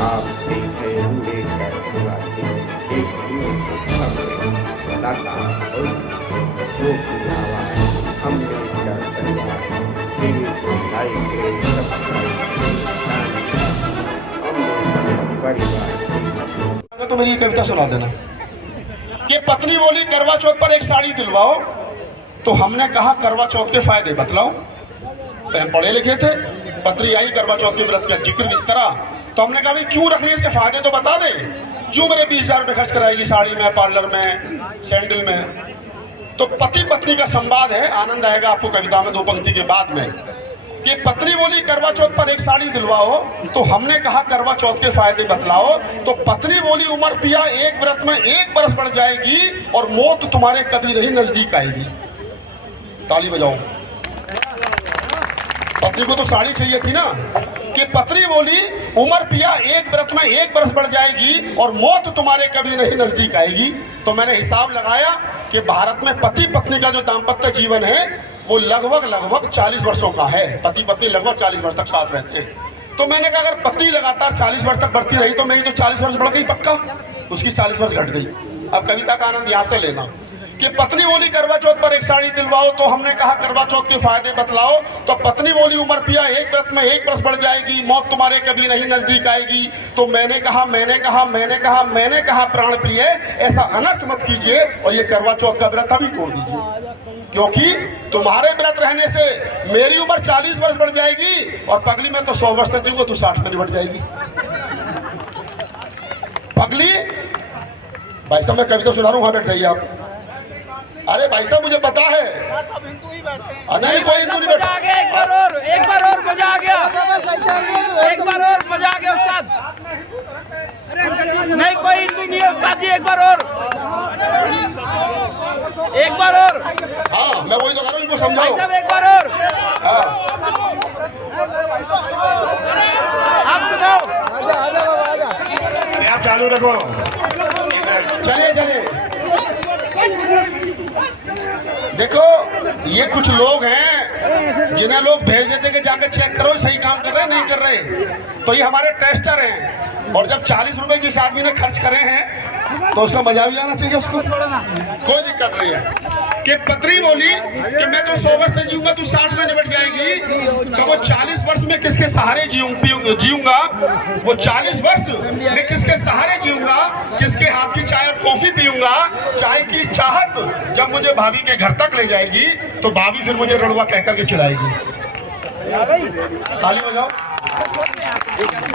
आप देख रहे अम्बेडकर निवासी एक लगातार जो की आवाज अम्बेडकर परिवार टीवी को लाइक करें, सब्सक्राइब अम्बेडकर परिवार। तो मेरी कविता सुना देना कि पत्नी बोली करवा चौथ पर एक साड़ी दिलवाओ, तो हमने कहा करवा चौथ के फायदे बतलाओ। हम पढ़े लिखे थे, पत्नी आई करवा चौथ के व्रत का जिक्र किस तरह, तो हमने कहा भाई क्यों रख रही है, इसके फायदे तो बता दे, क्यों मेरे 20,000 रुपये खर्च कराएगी साड़ी में, पार्लर में, सैंडल में। तो पति पत्नी का संवाद है, आनंद आएगा आपको कविता में 2 पंक्ति के बाद में। कि पत्नी बोली करवा चौथ पर एक साड़ी दिलवाओ, तो हमने कहा करवा चौथ के फायदे बतलाओ। तो पत्नी बोली उमर पिया एक व्रत में 1 बरस बढ़ जाएगी और मौत तुम्हारे कभी नहीं नजदीक आएगी। ताली बजाओ। पत्नी को तो साड़ी चाहिए थी ना। कि पत्नी बोली उमर पिया एक व्रत में 1 बरस बढ़ जाएगी और मौत तुम्हारे कभी नहीं नजदीक आएगी। तो मैंने हिसाब लगाया कि भारत में पति पत्नी का जो दाम्पत्य जीवन है वो लगभग 40 वर्षों का है। पति पत्नी लगभग 40 वर्ष तक साथ रहते हैं। तो मैंने कहा अगर पत्नी लगातार 40 वर्ष तक बढ़ती रही तो मेरी तो 40 वर्ष बढ़ गई पक्का, उसकी 40 वर्ष घट गई। अब कविता का आनंद यहाँ से लेना कि पत्नी बोली करवा चौथ पर एक साड़ी दिलवाओ, तो हमने कहा करवा चौथ के फायदे बतलाओ। तो पत्नी बोली उमर पिया एक व्रत में 1 बरस बढ़ जाएगी, मौत तुम्हारे कभी नहीं नजदीक आएगी। तो मैंने कहा प्राण प्रिय ऐसा अनर्थ मत कीजिए और ये करवा चौथ का व्रत अभी तोड़ दीजिए, क्योंकि तुम्हारे व्रत रहने से मेरी उम्र 40 वर्ष बढ़ जाएगी और पगली में तो 100 वर्ष तक दूंगा, तू 60 में बढ़ जाएगी। पगली भाई साहब मैं कविता सुना रहा हूँ, वहां बैठ जाइए आप। अरे भाई साहब मुझे पता है नहीं कोई हिंदू नहीं बैठा। एक बार और मजा आ गया, एक बार और मजा आ गया उस्ताद। नहीं कोई हिंदू नहीं है उस्ताद जी, एक बार और। हाँ मैं वही तो कह रहा हूँ, इनको समझाओ सब एक बार और। हाँ। आप सुनाओ। आप चालू रखो, चलिए। देखो ये कुछ लोग हैं जिन्हें लोग भेज देते कि जाकर चेक करो सही काम कर रहे हैं नहीं कर रहे, तो ये हमारे टेस्टर हैं। और जब 40 रुपए जिस आदमी ने खर्च करे हैं तो उसका मजा भी आना चाहिए उसको, कोई दिक्कत नहीं है। कि पत्नी बोली कि मैं तो 100 वर्ष से जीऊंगा, तू 60 में निपट जाएगी। तो वो 40 वर्ष में किसके सहारे जीऊंगा, वो 40 वर्ष में किसके सहारे जीऊंगा, किसके हाथ की चाय और कॉफी पीऊंगा। चाय की चाहत जब मुझे भाभी के घर तक ले जाएगी तो भाभी फिर मुझे रड़ुआ कह करके चिढ़ाएगी। ताली बजाओ।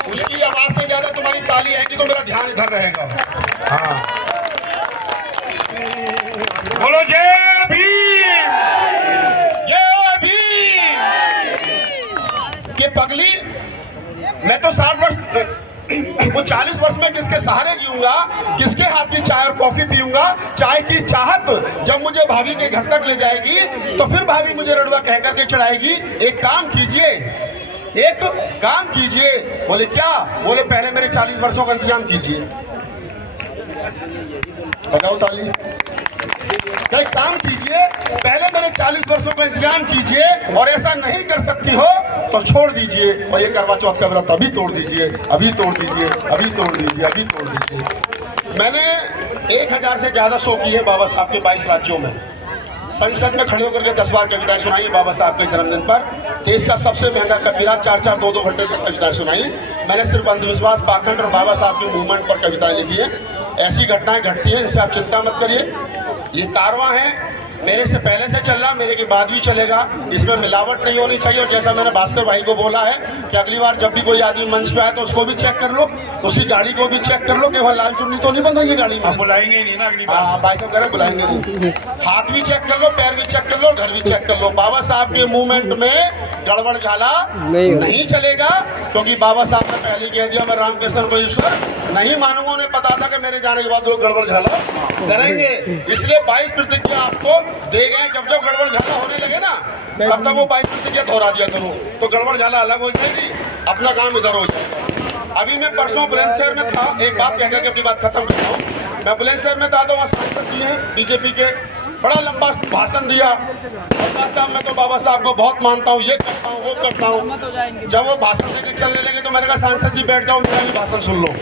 उसकी आवाज से ज्यादा तुम्हारी ताली आएगी तो मेरा ध्यान इधर रहेगा। हाँ बोलो जय भीम, जय भीम। ये पगली मैं तो 60 वर्ष वो 40 वर्ष में किसके सहारे जीऊंगा, किसके हाथ की चाय और कॉफी पीऊंगा। चाय की चाहत जब मुझे भाभी के घर तक ले जाएगी तो फिर भाभी मुझे रड़ुआ कह करके चढ़ाएगी। एक काम कीजिए। बोले क्या? बोले पहले मेरे 40 वर्षों का इंतजाम कीजिए। लगाओ ताली। एक काम कीजिए, पहले मेरे 40 वर्षों का इंतजाम कीजिए और ऐसा नहीं कर सकती हो तो छोड़ दीजिए और ये करवा चौथ का व्रत अभी तोड़ दीजिए। मैंने 1000 से ज्यादा शो किए बाबा साहब के 22 राज्यों में। संसद में खड़े होकर के 10 बार कविताएं सुनाई बाबा साहब के जन्मदिन पर। देश का सबसे महंगा कबीरा 4-4, 2-2 घंटे तक कविताएं सुनाई। मैंने सिर्फ अंधविश्वास, पाखंड और बाबा साहब के मूवमेंट पर कविताएं लिखी है। ऐसी घटनाएं घटती हैं, इससे आप चिंता मत करिए। ये कारवां है, मेरे से पहले से चल रहा, मेरे के बाद भी चलेगा। इसमें मिलावट नहीं होनी चाहिए। और जैसा मैंने भास्कर भाई को बोला है कि अगली बार जब भी कोई आदमी मंच पे आए तो उसको भी चेक कर लो, उसी गाड़ी को भी चेक कर लो कि वहाँ लाल चुन्नी तो नहीं बंध रही है गाड़ी में। बुलाएंगे नहीं ना अगली बार। हाँ भाई साहब कह रहे बुलाएंगे नहीं। हाथ भी चेक कर लो, पैर भी चेक कर लो, घर भी चेक कर लो। बाबा साहब के मूवमेंट में गड़बड़ झाला नहीं चलेगा, क्योंकि बाबा साहब ने पहले कह दिया मैं रामकृष्ण को ईश्वर नहीं मानूंगा। उन्हें पता था कि मेरे जाने के बाद लोग गड़बड़ झाला करेंगे, इसलिए 22 प्रतिज्ञा आपको दे गए। जब गड़बड़ झाला होने लगे ना तब वो 22 प्रतिज्ञा दोहरा दिया करो, तो गड़बड़ झाला अलग हो जाएगी, अपना काम इधर हो जाएगा। अभी मैं परसों बुलंदशहर में था, एक बात कह करके अपनी बात खत्म करता हूँ। मैं बुलंदशहर में था तो वहाँ सांसद जी हैं बीजेपी के, बड़ा लंबा भाषण दिया। और साहब मैं तो बाबा साहब को बहुत मानता हूँ, ये करता हूँ वो करता हूँ। जब वो भाषण देके चलने लगे तो मैंने कहा सांसद जी बैठ जाओ, मेरा भी भाषण सुन लो।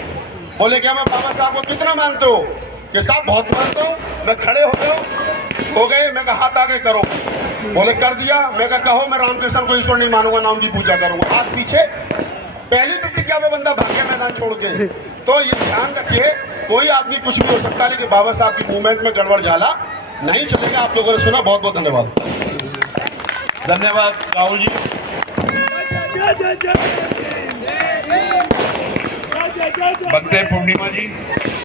बोले क्या मैं बाबा साहब को कितना मानते हो? कि साहब बहुत मानता हूँ। मैं खड़े हो गए, मैं कहा हाथ आगे करो। बोले कर दिया। मैं कहो मैं रामकृष्ण को ईश्वर नहीं मानूंगा, नाम की पूजा करूंगा। हाथ पीछे। पहली प्रतिज्ञा में बंदा भाग गया मैदान छोड़ के। तो ये ध्यान रखिए, कोई आदमी कुछ भी हो सकता है, लेकिन बाबा साहब की मूवमेंट में गड़बड़ झाला नहीं चलेगा। आप लोगों ने सुना, बहुत बहुत धन्यवाद। धन्यवाद राहुल जी। बंदे पूर्णिमा जी।